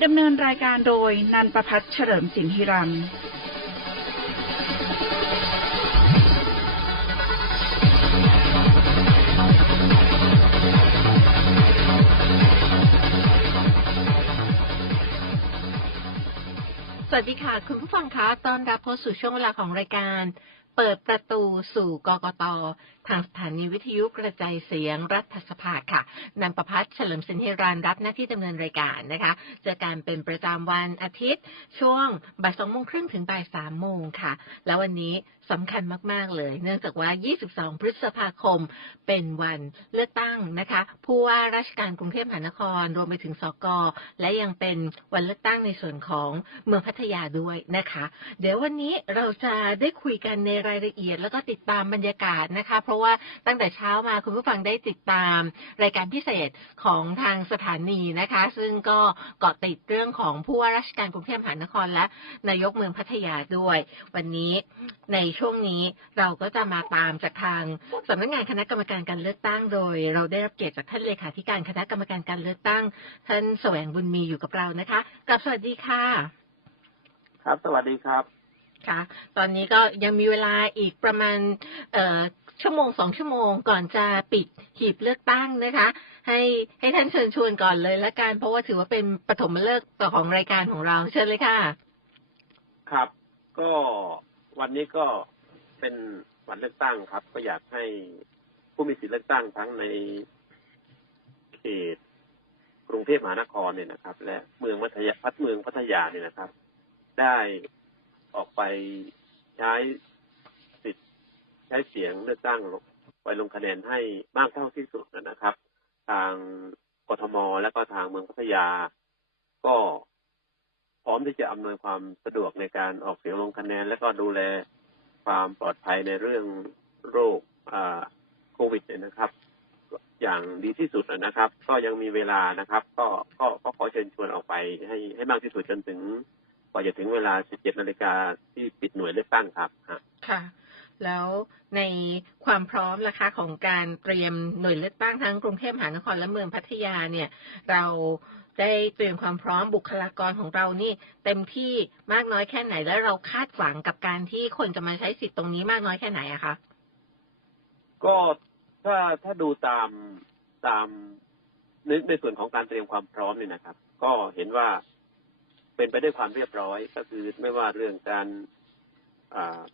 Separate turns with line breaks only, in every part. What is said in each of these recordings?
ดำเนินรายการโดยนันประพัฒน์เฉลิมสินธิรัน
สวัสดีค่ะ คุณผู้ฟังคะต้อนรับเข้าสู่ช่วงเวลาของรายการ เปิดประตูสู่กกตทางสถานีวิทยุกระจายเสียงรัฐสภาค่ะนำประพัฒน์เฉลิมสินเฮรันรับหน้าที่ดำเนินรายการนะคะเจอการเป็นประจำวันอาทิตย์ ช่วงบ่ายสองโมงครึ่งถึงบ่ายสามโมงค่ะ แล้ววันนี้สำคัญมาก ๆ เลย เนื่องจากว่า 22 พฤษภาคมเป็นวันเลือกตั้งนะคะ ผู้ว่าราชการกรุงเทพมหานคร รวมไปถึงสกและยังเป็นวันเลือกตั้งในส่วนของเมืองพัทยาด้วยนะคะ เดี๋ยววันนี้เราจะได้คุยกันในรายละเอียดแล้วก็ติดตามบรรยากาศนะคะเพราะว่าตั้งแต่เช้ามาคุณผู้ฟังได้ติดตามรายการพิเศษของทางสถานีนะคะ ซึ่งก็เกาะติดเรื่องของผู้ว่าราชการกรุงเทพมหานครและนายกเมืองพัทยาด้วย วันนี้ในช่วงนี้เราก็จะมาตามจากทางสำนักงานคณะกรรมการการเลือกตั้งโดย เราได้รับเกียรติจากท่านเลขาธิการคณะกรรมการการเลือกตั้ง ท่านแสวงบุญมีอยู่กับเรานะคะกับสวัสดีค่ะ
ครับสวัสดีครับ
ค่ะ ตอนนี้ก็ยังมีเวลาอีกประมาณเอ่อ ชั่วโมงสองชั่วโมงก่อนจะปิดหีบเลือกตั้งนะคะ ให้ให้ท่านเชิญชวนก่อนเลยละกันเพราะว่าถือว่าเป็นปฐมฤกษ์ของรายการของเราเชิญเลยค่ะ
ครับ ก็วันนี้ก็เป็นวันเลือกตั้งครับ ก็อยากให้ผู้มีสิทธิเลือกตั้งทั้งในเขตกรุงเทพมหานครเนี่ยนะครับ และเมืองพัทยาพัทเมืองพัทยาเนี่ยนะครับ ได้ออกไปใช้ ช้เสียงเลือกตั้งไปลงคะแนนให้มากเท่าที่สุดนะครับ ทางกทมและก็ทางเมืองพัทยา ก็พร้อมที่จะอำนวยความสะดวกในการออกเสียงลงคะแนน และก็ดูแลความปลอดภัยในเรื่องโรคโควิดนะครับ อย่างดีที่สุดนะครับ ก็ยังมีเวลานะครับ ก็ก็ก็ขอเชิญชวนออกไปให้ให้มากที่สุดจนถึงกว่าจะถึงเวลา 17นาฬิกาที่ปิดหน่วยเลือกตั้งครับ
ค่ะ แล้วในความพร้อมราคาของการเตรียมหน่วยเลือกตั้งทั้งกรุงเทพมหานครและเมืองพัทยาเนี่ยเราได้เตรียมความพร้อมบุคลากรของเรานี่ เต็มที่มากน้อยแค่ไหน แล้วเราคาดหวังกับการที่คนจะมาใช้สิทธิ์ตรงนี้มากน้อยแค่ไหนอะคะ
ก็ถ้าถ้าดูตามตามในในส่วนของการเตรียมความพร้อมเนี่ยนะครับ ก็เห็นว่าเป็นไปด้วยความเรียบร้อยก็คือไม่ว่าเรื่องการ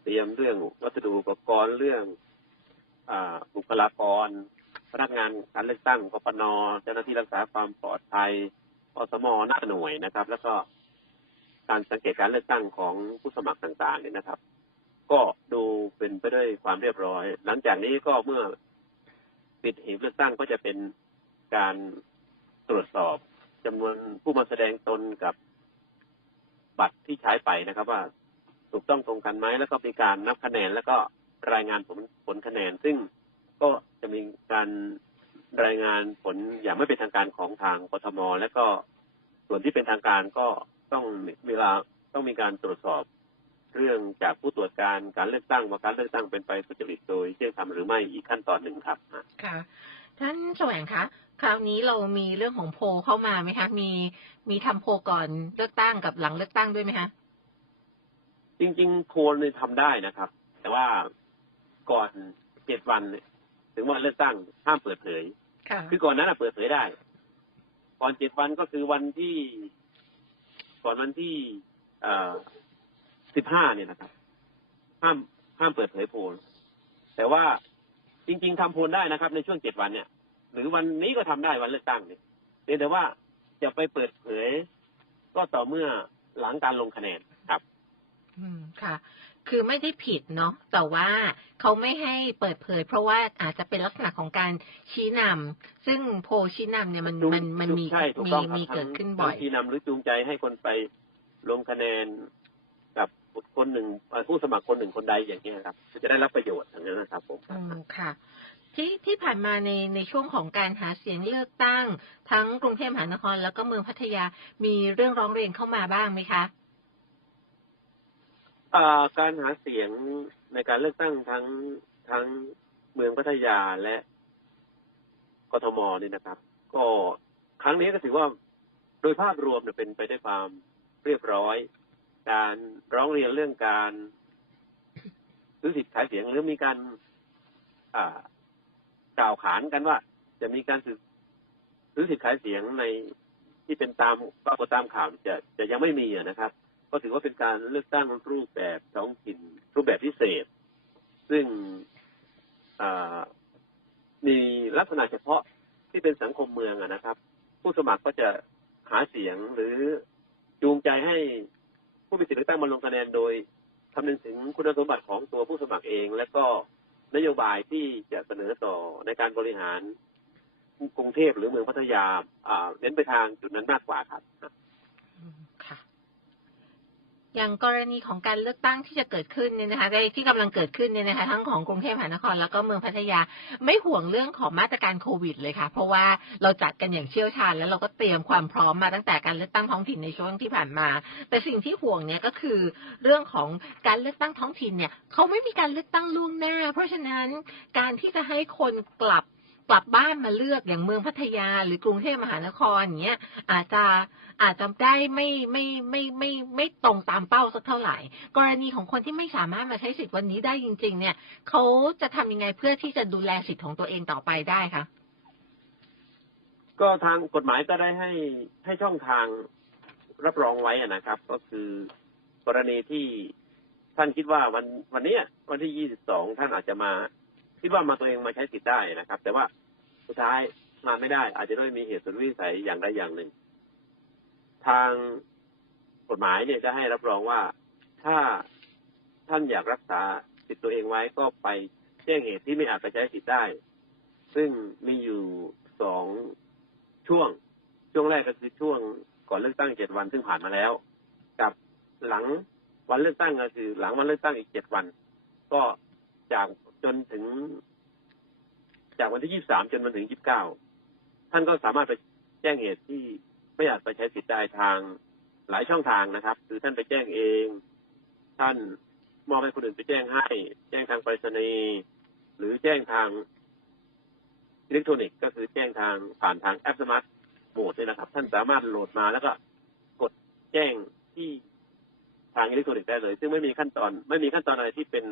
เตรียมเรื่องวัสดุอุปกรณ์เรื่องอบุคลากร พนักงานการเลือกตั้งกปนเจ้าหน้าที่รักษาความปลอดภัยอสมหน้าหน่วยนะครับ แล้วก็การสังเกตการเลือกตั้งของผู้สมัครต่างๆเนี่ยนะครับ ก็ดูเป็นไปด้วยความเรียบร้อย หลังจากนี้ก็เมื่อปิดหีบเลือกตั้งก็จะเป็นการตรวจสอบจำนวนผู้มาแสดงตนกับบัตรที่ใช้ไปนะครับ ว่า ถูกต้องตรงกันไหมแล้วก็มีการนับคะแนน แล้วก็รายงานผลผลคะแนน ซึ่งก็จะมีการรายงานผลอย่างไม่เป็นทางการของทางกทม และก็ส่วนที่เป็นทางการก็ต้องเวลาต้องมีการตรวจสอบเรื่องจากผู้ตรวจการการเลือกตั้งว่าการเลือกตั้งเป็นไปสุจริตโดยเที่ยงธรรมหรือไม่อีกขั้นตอนหนึ่งครับ
ค่ะท่านแสวงคะคราวนี้เรามีเรื่องของโพเข้ามาไหมคะมีมีทำโพก่อนเลือกตั้งกับหลังเลือกตั้งด้วยไหมคะ
จริง ๆโพลเนี่ยทำได้นะครับ แต่ว่าก่อนเจ็ดวันเนี่ยถึงวันเลือกตั้งห้ามเปิดเผย
ค่ะ
คือก่อนนั้นอะเปิดเผยได้ ก่อนเจ็ดวันก็คือวันที่ ก่อนวันที่เอ่อสิบห้าเนี่ยนะครับ ห้ามห้ามเปิดเผยโพลแต่ว่าจริง ๆทำโพลได้นะครับ ในช่วงเจ็ดวันเนี่ย หรือวันนี้ก็ทำได้วันเลือกตั้งเนี่ยเพียงแต่ว่าจะไปเปิดเผย ก็ต่อเมื่อหลังการลงคะแนนครับ
อืมค่ะ คือไม่ได้ผิดเนาะแต่ว่าเขาไม่ให้เปิดเผย เพราะว่าอาจจะเป็นลักษณะของการชี้นำซึ่งโพลชี้นำเนี่ยมันมันมันมี
ใช่ถูก
มี
ต้องครับ
มีเกิด
ทั้ง
ขึ้นบ่อย
ทั้งที่นำหรือจูงใจให้คนไปลงคะแนนกับคนหนึ่งเอ่อผู้สมัครคนหนึ่งคนใดอย่างเงี้ยครับจะได้รับประโยชน์อย่างนั้นนะครับผม
อืมค่ะ ที่ที่ผ่านมาในในช่วงของการหาเสียงเลือกตั้ง ทั้งกรุงเทพมหานครแล้วก็เมืองพัทยามีเรื่องร้องเรียนเข้ามาบ้างไหมคะ
อ่าการหาเสียงในการเลือกตั้งทั้งทั้งเมืองพัทยาและกทมนี่นะครับ ก็ครั้งนี้ก็ถือว่าโดยภาพรวมเนี่ยเป็นไปได้วยความเรียบร้อย การร้องเรียนเรื่องการซื้อสิทธิ์ขายเสียงหรือมีการอ่ากล่าวขานกันว่า จะมีการซื้อสิทธิ์ขายเสียงในที่เป็นตามปรากฏตามข่าวจะจะยังไม่มีนะครับ ก็ถือว่าเป็นการเลือกตั้งรูปแบบท้องถิ่นรูปแบบพิเศษ ซึ่งมีลักษณะเฉพาะที่เป็นสังคมเมืองอนะครับ ผู้สมัครก็จะหาเสียงหรือจูงใจให้ผู้มีสิทธิเลือกตั้งมาลงคะแนนโดยคำนึงถึงคุณสมบัติของตัวผู้สมัครเอง และก็นโยบายที่จะเสนอต่อในการบริหารกรุงเทพหรือเมืองพัทยาเน้นไปทางจุดนั้นมากกว่าครับ
อย่างกรณีของการเลือกตั้งที่จะเกิดขึ้นเนี่ยนะคะในที่กำลังเกิดขึ้นเนี่ยนะคะทั้งของกรุงเทพมหานครแล้วก็เมืองพัทยาไม่ห่วงเรื่องของมาตรการโควิดเลยค่ะ เพราะว่าเราจัดกันอย่างเชี่ยวชาญ แล้วเราก็เตรียมความพร้อมมาตั้งแต่การเลือกตั้งท้องถิ่นในช่วงที่ผ่านมา แต่สิ่งที่ห่วงเนี่ยก็คือเรื่องของการเลือกตั้งท้องถิ่นเนี่ยเขาไม่มีการเลือกตั้งล่วงหน้า เพราะฉะนั้นการที่จะให้คนกลับ กลับบ้านมาเลือกอย่างเมืองพัทยา หรือกรุงเทพมหานครอย่างเงี้ยอาจจะอาจจะได้ไม่ไม่ไม่ไม่ไม่ตรงตามเป้าสักเท่าไหร่ กรณีของคนที่ไม่สามารถมาใช้สิทธิ์วันนี้ได้จริง ๆ เนี่ยเขาจะทำยังไงเพื่อที่จะดูแลสิทธิ์ของตัวเองต่อไปได้คะ
ก็ทางกฎหมายก็ได้ให้ให้ช่องทางรับรองไว้อะนะครับ ก็คือกรณีที่ท่านคิดว่าวันวันนี้วันที่22ท่านอาจจะมา คิดว่ามาตัวเองมาใช้สิทธิ์ได้นะครับ แต่ว่าสุดท้ายมาไม่ได้ อาจจะด้วยมีเหตุสุดวิสัยอย่างใดอย่างหนึ่ง ทางกฎหมายเนี่ยจะให้รับรองว่าถ้าท่านอยากรักษาสิทธิ์ตัวเองไว้ก็ไปแจ้งเหตุที่ไม่อาจไปใช้สิทธิ์ได้ ซึ่งมีอยู่สองช่วง ช่วงแรกก็คือช่วงก่อนเลือกตั้งเจ็ดวันซึ่งผ่านมาแล้ว กับหลังวันเลือกตั้งก็คือ หลังวันเลือกตั้งอีกเจ็ดวัน ก็จาก จนถึง จากวันที่ยี่สามจนมาถึงยี่สิบเก้าท่านก็สามารถไปแจ้งเหตุที่ไม่อาจไปใช้สิทธิ์ได้ทางหลายช่องทางนะครับ คือท่านไปแจ้งเอง ท่านมอบให้คนอื่นไปแจ้งให้ แจ้งทางไปรษณีย์หรือแจ้งทางอิเล็กทรอนิกส์ก็คือแจ้งทางผ่านทางแอปสมาร์ทโหมดนี่นะครับ ท่านสามารถโหลดมาแล้วก็กดแจ้งที่ทางอิเล็กทรอนิกส์ได้เลย ซึ่งไม่มีขั้นตอน ไม่มีขั้นตอนอะไรที่เป็น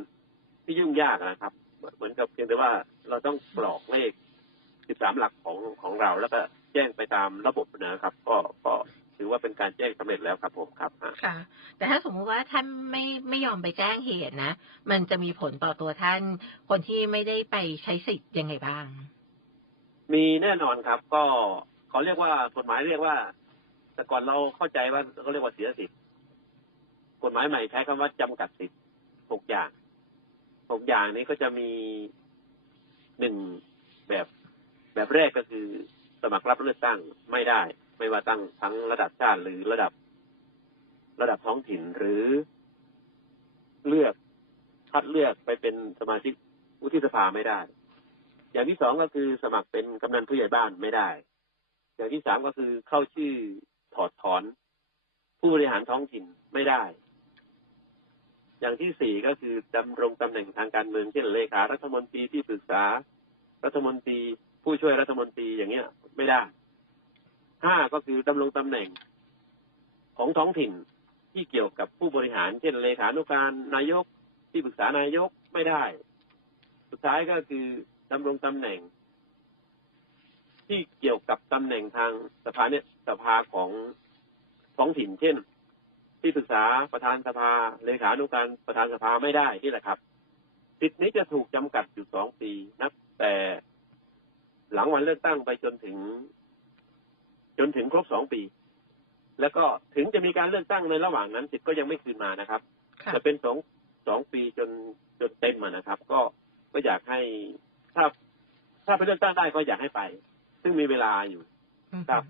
ที่ยุ่งยากนะครับ เหมือนกับเพียงแต่ว่าเราต้องกรอกเลข 13 หลักของของเรา แล้วก็แจ้งไปตามระบบนะครับ ก็ก็ถือว่าเป็นการแจ้งสำเร็จแล้วครับผมครับอะ
ค่ะ แต่ถ้าสมมุติว่าท่านไม่ไม่ยอมไปแจ้งเหตุนะ มันจะมีผลต่อตัวท่าน คนที่ไม่ได้ไปใช้สิทธิ์ยังไงบ้าง
มีแน่นอนครับ ก็เขาเรียกว่ากฎหมายเรียกว่า แต่ก่อนเราเข้าใจว่าเขาเรียกว่าเสียสิทธิ์กฎหมายใหม่ใช้คำว่าจำกัดสิทธิ์หกอย่าง หกอย่างนี้ก็จะมีหนึ่งแบบแบบแรกก็คือสมัครรับเลือกตั้งไม่ได้ ไม่ว่าตั้งทั้งระดับชาติหรือระดับ ระดับท้องถิ่นหรือเลือกคัดเลือกไปเป็นสมาชิกวุฒิสภาไม่ได้ อย่างที่สองก็คือสมัครเป็นกำนันผู้ใหญ่บ้านไม่ได้ อย่างที่สามก็คือเข้าชื่อถอดถอน ผู้บริหารท้องถิ่นไม่ได้ อย่างที่สี่ก็คือดำรงตำแหน่งทางการเมืองเช่นเลขารัฐมนตรีที่ปรึกษา รัฐมนตรีผู้ช่วยรัฐมนตรีอย่างเงี้ย ไม่ได้ห้าก็คือดำรงตำแหน่งของท้องถิ่นที่เกี่ยวกับผู้บริหาร เช่นเลขานุการนายกที่ปรึกษานายกไม่ได้ สุดท้ายก็คือดำรงตำแหน่ง ที่เกี่ยวกับตำแหน่งทางสภาเนี่ยสภาของท้องถิ่น เช่น ที่ปรึกษาประธานสภาเลขานุการประธานสภาไม่ได้นี่แหละครับสิทธินี้จะถูกจำกัดอยู่สองปีนับแต่หลังวันเลือกตั้งไปจนถึง จนถึงครบสองปี แล้วก็ถึงจะมีการเลือกตั้งในระหว่างนั้นสิทธิ์ก็ยังไม่คืนมานะครับ
ค่ะ
จะเป็นสองสองปีจนจนเต็มอะนะครับ ก็ก็อยากให้ถ้าถ้าไปเลือกตั้งได้ก็อยากให้ไป ซึ่งมีเวลาอยู่ครับ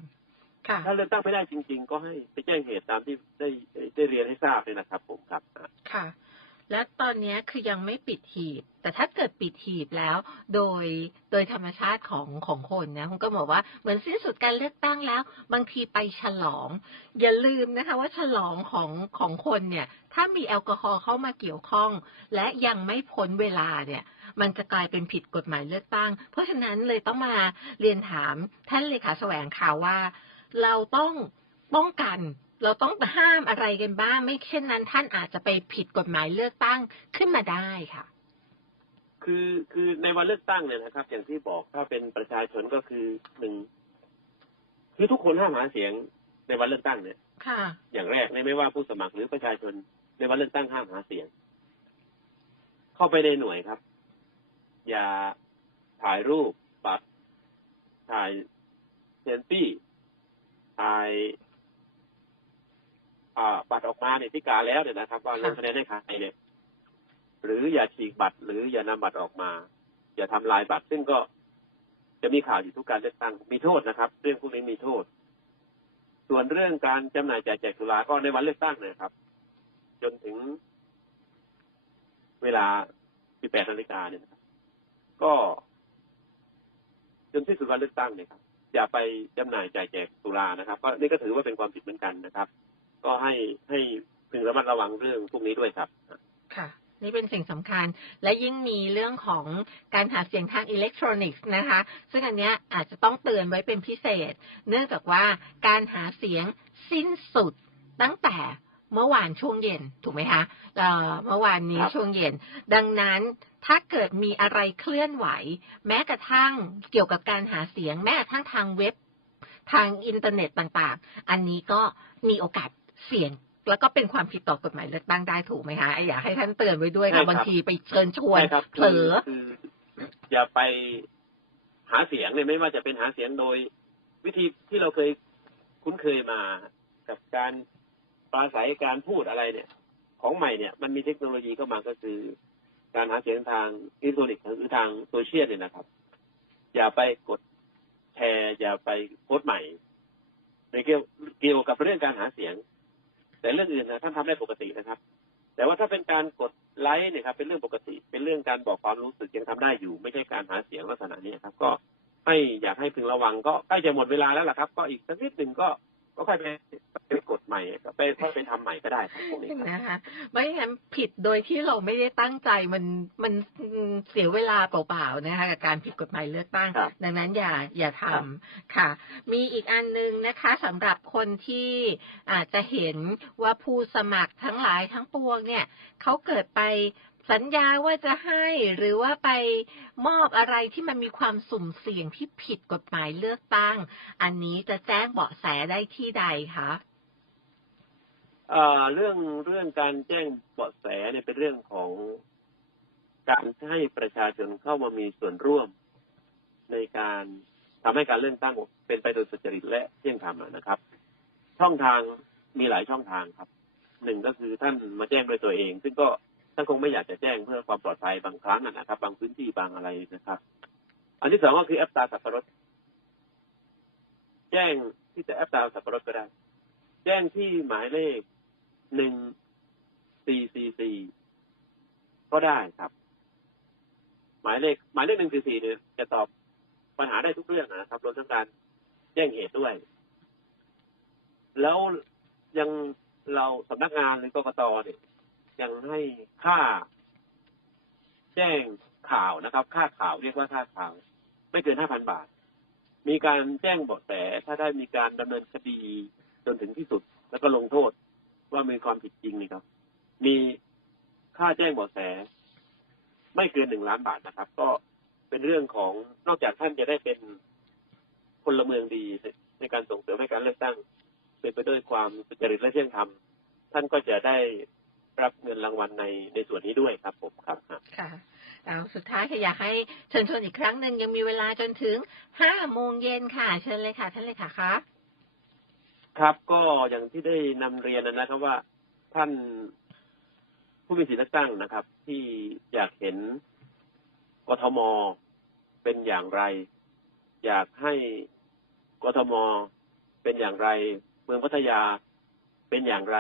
ค่ะ
ถ้าเลือกตั้งไม่ได้จริง ๆ ก็ให้ไปแจ้งเหตุตามที่ได้ได้ได้เรียนให้ทราบเลยนะครับ ผมครับอะ
ค่ะ และตอนนี้คือยังไม่ปิดหีบ แต่ถ้าเกิดปิดหีบแล้ว โดยโดยธรรมชาติของของคนนะคุณก็บอกว่าเหมือนสิ้นสุดการเลือกตั้งแล้ว บางทีไปฉลอง อย่าลืมนะคะ ว่าฉลองของของคนเนี่ย ถ้ามีแอลกอฮอล์เข้ามาเกี่ยวข้อง และยังไม่พ้นเวลาเนี่ยมันจะกลายเป็นผิดกฎหมายเลือกตั้ง เพราะฉะนั้นเลยต้องมาเรียนถามท่านเลขาแสวงข่าวว่า เราต้องป้องกัน เราต้องห้ามอะไรกันบ้าง ไม่เช่นนั้นท่านอาจจะไปผิดกฎหมายเลือกตั้งขึ้นมาได้ค่ะ
คือคือในวันเลือกตั้งเนี่ยนะครับ อย่างที่บอกถ้าเป็นประชาชนก็คือหนึ่งคือทุกคนห้ามหาเสียงในวันเลือกตั้งเนี่ย
ค่ะ
อย่างแรกเนี่ยไม่ว่าผู้สมัครหรือประชาชนในวันเลือกตั้งห้ามหาเสียง เข้าไปในหน่วยครับ อย่าถ่ายรูปบัตรถ่ายเซนตี้ ถ่ายอ่าบัตรออกมาเนี่ยที่กาแล้วเนี่ยนะครับ ว่าลงคะแนนให้ใครเนี่ย หรืออย่าฉีกบัตร หรืออย่านำบัตรออกมา อย่าทำลายบัตร ซึ่งก็จะมีข่าวอยู่ทุกการเลือกตั้งมีโทษนะครับ เรื่องพวกนี้มีโทษ ส่วนเรื่องการจำหน่ายจ่ายแจกสุราก็ในวันเลือกตั้งเนยครับ จนถึงเวลา 18นาฬิกาเนี่ยนะครับก็จนที่สุดวันเลือกตั้งเนี่ยครับ อย่าไปจำหน่ายจ่ายแจกสุรานะครับ ก็นี่ก็ถือว่าเป็นความผิดเหมือนกันนะครับ ก็ให้ให้พึงระมัดระวังเรื่องพวกนี้ด้วยครับ
ค่ะนี่เป็นสิ่งสำคัญ และยิ่งมีเรื่องของการหาเสียงทางอิเล็กทรอนิกส์นะคะ ซึ่งอันเนี้ยอาจจะต้องเตือนไว้เป็นพิเศษ เนื่องจากว่าการหาเสียงสิ้นสุดตั้งแต่เมื่อวานช่วงเย็น ถูกไหมคะเอ่อเมื่อวานนี้
ครับ
ช่วงเย็น ดังนั้น ถ้าเกิดมีอะไรเคลื่อนไหว แม้กระทั่งเกี่ยวกับการหาเสียง แม้กระทั่งทางเว็บ ทางอินเทอร์เน็ตต่างๆ อันนี้ก็มีโอกาสเสี่ยง แล้วก็เป็นความผิดต่อกฎหมายเลือกตั้งได้ถูกไหมคะอยากให้ท่านเตือนไว้ด้วย
ใช่ครั
ค่ะ
บ
บางทีไปเชิญชวน
ใช่ครับ
เผลอ
คือคืออย่าไปหาเสียงเนี่ยไม่ว่าจะเป็นหาเสียงโดย วิธีที่เราเคยคุ้นเคยมากับการปราศัยการพูดอะไรเนี่ย ของใหม่เนี่ยมันมีเทคโนโลยีเข้ามาก็คือ การหาเสียงทางอิเล็กทรอนิกส์หรือทางโซเชียลเนี่ยนะครับ อย่าไปกดแชร์อย่าไปโพสต์ใหม่ ในเกี่ยวเกี่ยวกับเรื่องการหาเสียง แต่เรื่องอื่นนะท่านทำได้ปกตินะครับ แต่ว่าถ้าเป็นการกดไลค์เนี่ยครับเป็นเรื่องปกติ เป็นเรื่องการบอกความรู้สึกยังทำได้อยู่ ไม่ใช่การหาเสียงลักษณะนี้ครับ ก็ให้อยากให้พึงระวังก็ใกล้จะหมดเวลาแล้วล่ะครับ ก็อีกสักนิดหนึ่งก็ ก็ค่อยไปไปกดใหม่ก็ไปค่อยไปทำใหม่ก็ได้ครับพวกนี้ครับ
นะคะ ไม่งั้นผิดโดยที่เราไม่ได้ตั้งใจมันมันเสียเวลาเปล่าๆนะคะกับการผิดกฎหมายเลือกตั้ง
ครับ
ดังนั้นอย่าอย่าทำค่ะ มีอีกอันหนึงนะคะสำหรับคนที่อาจจะเห็นว่าผู้สมัครทั้งหลายทั้งปวงเนี่ยเขาเกิดไป สัญญาว่าจะให้หรือว่าไปมอบอะไรที่มันมีความสุ่มเสี่ยงที่ผิดกฎหมายเลือกตั้ง อันนี้จะแจ้งเบาะแสได้ที่ใดคะ
เรื่องเรื่องการแจ้งเบาะแสเนี่ยเป็นเรื่องของการให้ประชาชนเข้ามามีส่วนร่วม ในการทำให้การเลือกตั้งเป็นไปโดยสุจริตและเที่ยงธรรมนะครับ ช่องทางมีหลายช่องทางครับหนึ่งก็คือท่านมาแจ้งโดยตัวเอง ซึ่งก็ ท่านคงไม่อยากจะแจ้งเพื่อความปลอดภัยบางครั้งนะครับ บางพื้นที่บางอะไรนะครับ อันที่สองก็คือแอปตาสับปะรด แจ้งที่จะแอปตาสับปะรดก็ได้ แจ้งที่หมายเลขหนึ่งสี่สี่สี่ก็ได้ครับ หมายเลข หมายเลขหนึ่งสี่สี่เนี่ยจะตอบปัญหาได้ทุกเรื่องนะครับรวมทั้งการแจ้งเหตุด้วย แล้วยังเราสำนักงานหรือกกตเนี่ย ยังให้ค่า แจ้งข่าวนะครับ ค่าข่าวเรียกว่าค่าข่าว ไม่เกินห้าพันบาท มีการแจ้งเบาะแสถ้าได้มีการดำเนินคดีจนถึงที่สุด แล้วก็ลงโทษว่ามีความผิดจริงนี่ครับ มีค่าแจ้งเบาะแส ไม่เกินหนึ่งล้านบาทนะครับ ก็เป็นเรื่องของนอกจากท่านจะได้เป็นพลเมืองดีในการส่งเสริมให้การเลือกตั้ง เป็นไปด้วยความสุจริตและเที่ยงธรรมท่านก็จะได้ รับเงินรางวัลในในส่วนนี้ด้วยครับผมครับ
ค่ะเอาสุดท้ายค่ะอยากให้เชิญชวนอีกครั้งหนึ่งยังมีเวลาจนถึงห้าโมงเย็นค่ะ เชิญเลยค่ะ ท่านเลยค่ะคะ
ครับก็อย่างที่ได้นำเรียนนะครับว่าท่านผู้มีสิทธิเลือกตั้งนะครับ ที่อยากเห็นกทมเป็นอย่างไร อยากให้กทมเป็นอย่างไร เมืองพัทยาเป็นอย่างไร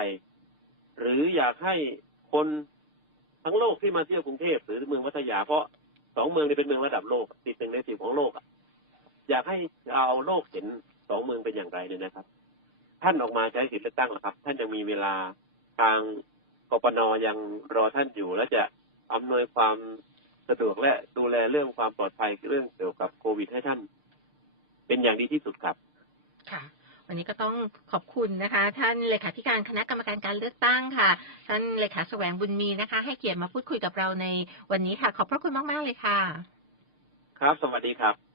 หรืออยากให้คนทั้งโลกที่มาเที่ยวกรุงเทพหรือเมืองพัทยาเพราะสองเมืองนี้เป็นเมืองระดับโลกติดหนึ่งในสิบของโลกอยากให้ชาโลกเห็นสองเมืองเป็นอย่างไรเนี่ยนะครับ ท่านออกมาใช้สิทธิเลือกตั้งแล้วครับ ท่านยังมีเวลาทางกปนยังรอท่านอยู่ และจะอำนวยความสะดวกและดูแลเรื่องความปลอดภัยเรื่องเกี่ยวกับโควิดให้ท่าน เป็นอย่างดีที่สุดครับ
ค่ะ วันนี้ก็ต้องขอบคุณนะคะ ท่านเลขาธิการคณะกรรมการการเลือกตั้งค่ะ ท่านเลขาแสวงบุญมีนะคะ ให้เกียรติมาพูดคุยกับเราในวันนี้ค่ะ ขอบพระคุณมาก ๆ เลยค่ะ
ครับ สวัสดีครับ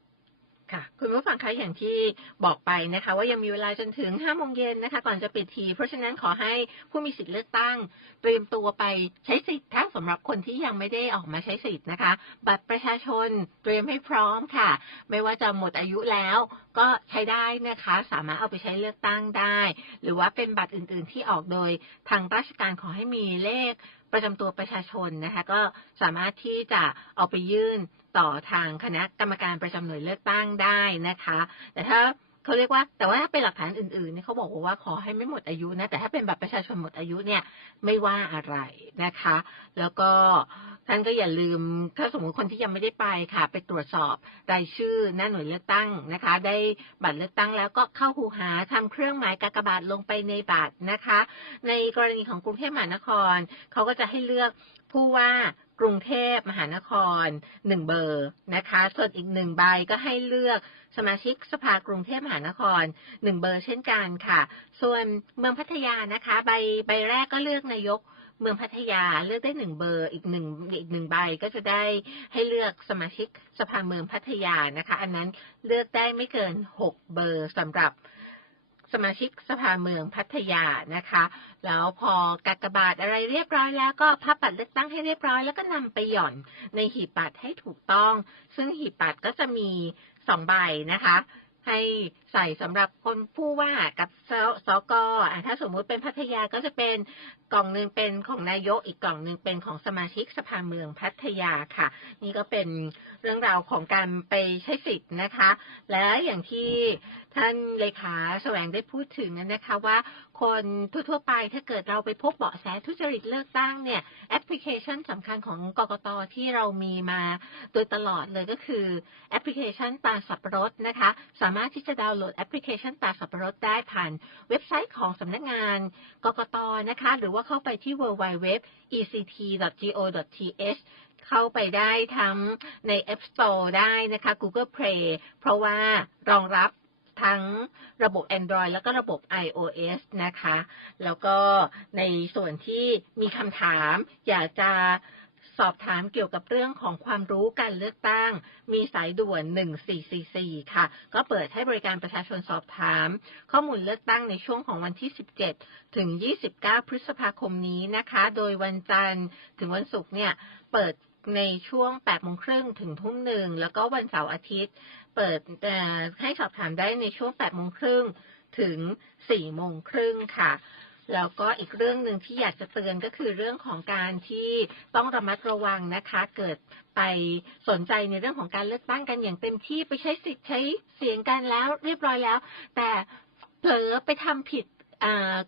ค่ะคุณผู้ฟังคะอย่างที่บอกไปนะคะ ว่ายังมีเวลาจนถึง5โมงเย็นนะคะ ก่อนจะปิดที เพราะฉะนั้นขอให้ผู้มีสิทธิ์เลือกตั้ง เตรียมตัวไปใช้สิทธิ์ถ้าสำหรับคนที่ยังไม่ได้ออกมาใช้สิทธิ์นะคะ บัตรประชาชนเตรียมให้พร้อมค่ะ ไม่ว่าจะหมดอายุแล้วก็ใช้ได้นะคะ สามารถเอาไปใช้เลือกตั้งได้ หรือว่าเป็นบัตรอื่น ๆ ที่ออกโดยทางราชการขอให้มีเลข ประจำตัวประชาชนนะคะก็สามารถที่จะเอาไปยื่นต่อทางคณะกรรมการประจำหน่วยเลือกตั้งได้นะคะ แต่ถ้าเขาเรียกว่าแต่ว่าถ้าเป็นหลักฐานอื่นๆเนี่ยเขาบอกว่าขอให้ไม่หมดอายุนะแต่ถ้าเป็นบัตรประชาชนหมดอายุเนี่ยไม่ว่าอะไรนะคะ แล้วก็ ท่านก็อย่าลืมถ้าสมมติคนที่ยังไม่ได้ไปค่ะ ไปตรวจสอบรายชื่อหน้าหน่วยเลือกตั้งนะคะ ได้บัตรเลือกตั้งแล้วก็เข้าหูหาทำเครื่องหมายกากบาทลงไปในบัตรนะคะ ในกรณีของกรุงเทพมหานครเขาก็จะให้เลือกผู้ว่ากรุงเทพมหานครหนึ่งเบอร์นะคะ ส่วนอีกหนึ่งใบก็ให้เลือกสมาชิกสภากรุงเทพมหานครหนึ่งเบอร์เช่นกันค่ะ ส่วนเมืองพัทยานะคะ ใบใบแรกก็เลือกนายก เมืองพัทยาเลือกได้หนึ่งเบอร์อีกหนึ่งอีกหนึ่งใบก็จะได้ให้เลือกสมาชิกสภาเมืองพัทยานะคะ อันนั้นเลือกได้ไม่เกินหกเบอร์สำหรับสมาชิกสภาเมืองพัทยานะคะ แล้วพอกากบาทอะไรเรียบร้อยแล้วก็พับบัตรเลือกตั้งให้เรียบร้อยแล้วก็นำไปหย่อนในหีบบัตรให้ถูกต้อง ซึ่งหีบบัตรก็จะมีสองใบนะคะ ให้ใส่สำหรับคนผู้ว่ากับสสกอะถ้าสมมุติเป็นพัทยาก็จะเป็นกล่องหนึ่งเป็นของนายกอีกกล่องหนึ่งเป็นของสมาชิกสภาเมืองพัทยาค่ะ นี่ก็เป็นเรื่องราวของการไปใช้สิทธิ์นะคะ และอย่างที่ท่านเลขาแสวงได้พูดถึงนะคะว่าคนทั่วๆไปถ้าเกิดเราไปพบเบาะแสทุจริตเลือกตั้งเนี่ยแอปพลิเคชันสำคัญของกกตที่เรามีมาโดยตลอดเลยก็คือแอปพลิเคชันตาสับรดนะคะสาามารถที่จะดาวน์โหลดแอปพลิเคชันตาสับปะรดได้ผ่านเว็บไซต์ของสำนักงานกกตนะคะ หรือว่าเข้าไปที่ www.ect.go.th เข้าไปได้ทั้งใน App Store ได้นะคะ Google Play เพราะว่ารองรับทั้งระบบ Android แล้วก็ระบบ iOS นะคะ แล้วก็ในส่วนที่มีคำถามอยากจะ สอบถามเกี่ยวกับเรื่องของความรู้การเลือกตั้ง มีสายด่วน 1444 ค่ะ ก็เปิดให้บริการประชาชนสอบถาม ข้อมูลเลือกตั้งในช่วงของวันที่ 17 ถึง 29 พฤษภาคมนี้นะคะ โดยวันจันทร์ถึงวันศุกร์เนี่ย เปิดในช่วง8โมงครึ่งถึงทุ่มหนึ่ง แล้วก็วันเสาร์อาทิตย์ เปิดให้สอบถามได้ในช่วง8โมงครึ่งถึง4โมงครึ่งค่ะ แล้วก็อีกเรื่องหนึ่งที่อยากจะเตือนก็คือเรื่องของการที่ต้องระมัดระวังนะคะ เกิดไปสนใจในเรื่องของการเลือกตั้งกันอย่างเต็มที่ไปใช้สิทธิ์ใช้เสียงกันแล้ว เรียบร้อยแล้ว แต่เผลอไปทำผิด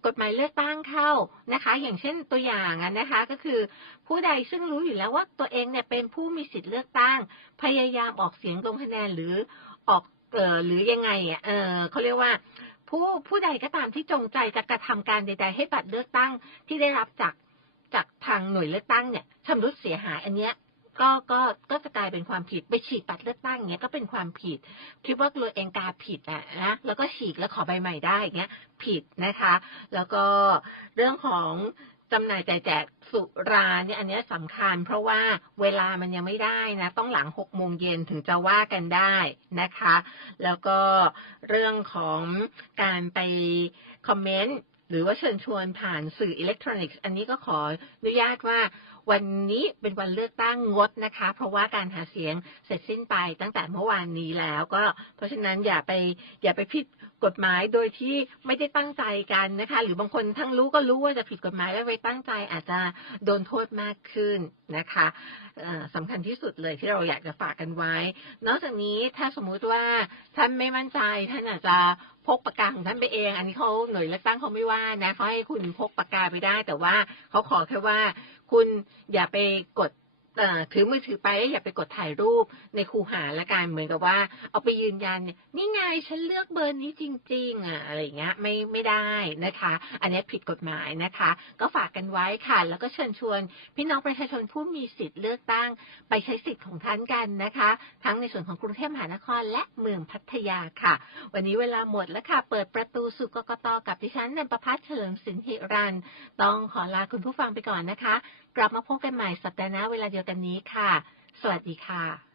กฎหมายเลือกตั้งเข้านะคะ อย่างเช่นตัวอย่างนะคะ ก็คือผู้ใดซึ่งรู้อยู่แล้วว่าตัวเองเนี่ยเป็นผู้มีสิทธิ์เลือกตั้ง พยายามออกเสียงลงคะแนนหรือออกเออหรือยังไงอะเออเขาเรียกว่า ผู้ผู้ใดก็ตามที่จงใจจะกระทำการใด ๆ ให้บัตรเลือกตั้งที่ได้รับจากจากทางหน่วยเลือกตั้งเนี่ยชำรุดเสียหายอันเนี้ยก็ก็ก็จะกลายเป็นความผิดไปฉีกบัตรเลือกตั้งอย่างเงี้ยก็เป็นความผิด คิดว่าตัวเองกาผิดอะนะแล้วก็ฉีกแล้วขอใบใหม่ได้อย่างเงี้ยผิดนะคะ แล้วก็เรื่องของ จำหน่ายจ่ายแจกสุราเนี่ยอันนี้สำคัญ เพราะว่าเวลามันยังไม่ได้นะ ต้องหลังหกโมงเย็นถึงจะว่ากันได้นะคะ แล้วก็เรื่องของการไปคอมเมนต์หรือว่าเชิญชวนผ่านสื่ออิเล็กทรอนิกส์ อันนี้ก็ขออนุญาตว่า วันนี้เป็นวันเลือกตั้งงดนะคะ เพราะว่าการหาเสียงเสร็จสิ้นไปตั้งแต่เมื่อวานนี้แล้วก็ เพราะฉะนั้นอย่าไปอย่าไปผิดกฎหมายโดยที่ไม่ได้ตั้งใจกันนะคะ หรือบางคนทั้งรู้ก็รู้ว่าจะผิดกฎหมายแล้วไปตั้งใจอาจจะโดนโทษมากขึ้นนะคะเอ่อสำคัญที่สุดเลยที่เราอยากจะฝากกันไว้ นอกจากนี้ถ้าสมมุติว่าท่านไม่มั่นใจท่านอาจจะ พกปากกาของท่านไปเอง อันนี้เขาหน่วยเลือกตั้งเขาไม่ว่านะเขาให้คุณพกปากกาไปได้ แต่ว่าเขาขอแค่ว่า คุณอย่าไปกด ถือมือถือไปแล้อย่าไปกดถ่ายรูปในคูหาละกันเหมือนกับว่า เอาไปยืนยันเนี่ยนี่ไงฉันเลือกเบอร์นี้จริงๆอะอะไรอย่างเงี้ยไม่ไม่ได้นะคะ อันนี้ผิดกฎหมายนะคะ ก็ฝากกันไว้ค่ะ แล้วก็เชิญชวน พี่น้องประชาชนผู้มีสิทธิ์เลือกตั้ง ไปใช้สิทธิ์ของท่านกันนะคะ ทั้งในส่วนของกรุงเทพมหานครและเมืองพัทยาค่ะ วันนี้เวลาหมดแล้วค่ะ เปิดประตูสู่กกตกับดิฉันนันประพัฒน์เฉลิมสินหิรันต้องขอลาคุณผู้ฟังไปก่อนนะคะ กลับมาพบกันใหม่สัปดาห์หน้าเวลาเดียวกันนี้ค่ะ สวัสดีค่ะ